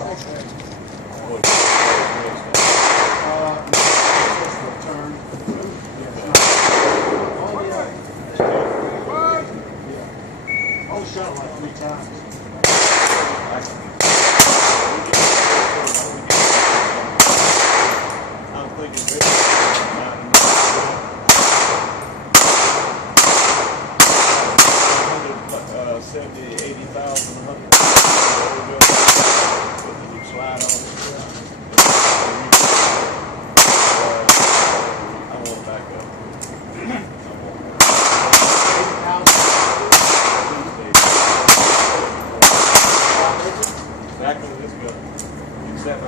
I shot like 3 times. I'm thinking 70, 80,000, 100. Slide on it. I want to back up. Exactly this good. Except